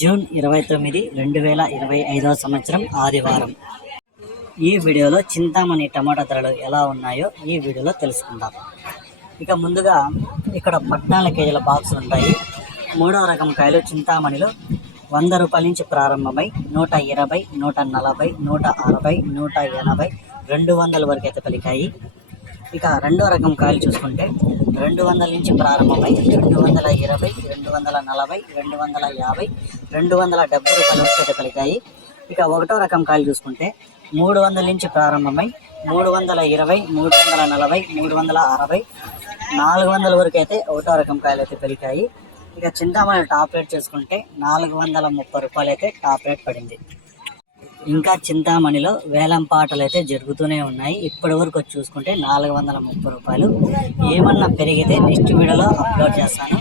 June ఇరవై తొమ్మిది రెండు వేల ఇరవై ఐదవ సంవత్సరం ఆదివారం. ఈ వీడియోలో చింతామణి టమాటా ధరలు ఎలా ఉన్నాయో ఈ వీడియోలో తెలుసుకుందాం. ఇక ముందుగా ఇక్కడ పద్నాలుగు కేజీల బాక్సులు ఉంటాయి. మూడో రకం కాయలు చింతామణిలో వంద రూపాయల నుంచి ప్రారంభమై నూట ఇరవై నూట నలభై నూట అరవై నూట ఎనభై రెండు వందల వరకు అయితే పలికాయి. ఇక రెండో రకం కాయలు చూసుకుంటే రెండు వందల నుంచి ప్రారంభమై రెండు వందల ఇరవై రెండు వందల నలభై రెండు వందల యాభై రెండు వందల డెబ్బై రూపాయల వరకు అయితే ఇక ఒకటో రకం కాయలు చూసుకుంటే మూడు వందల నుంచి ప్రారంభమై మూడు వందల ఇరవై మూడు వందల నలభై మూడు వందల అరవై నాలుగు వందల వరకు అయితే ఒకటో రకం కాయలు అయితే పెరిగాయి. ఇక చింతామణి టాప్ రేట్ చేసుకుంటే నాలుగు వందల ముప్పై రూపాయలు అయితే టాప్ రేట్ పడింది. ఇంకా చింతామణిలో వేలం పాటలు అయితే జరుగుతూనే ఉన్నాయి. ఇప్పటి వరకు చూసుకుంటే నాలుగు వందల ముప్పై రూపాయలు. ఏమన్నా పెరిగితే నెక్స్ట్ వీడియోలో అప్లోడ్ చేస్తాను.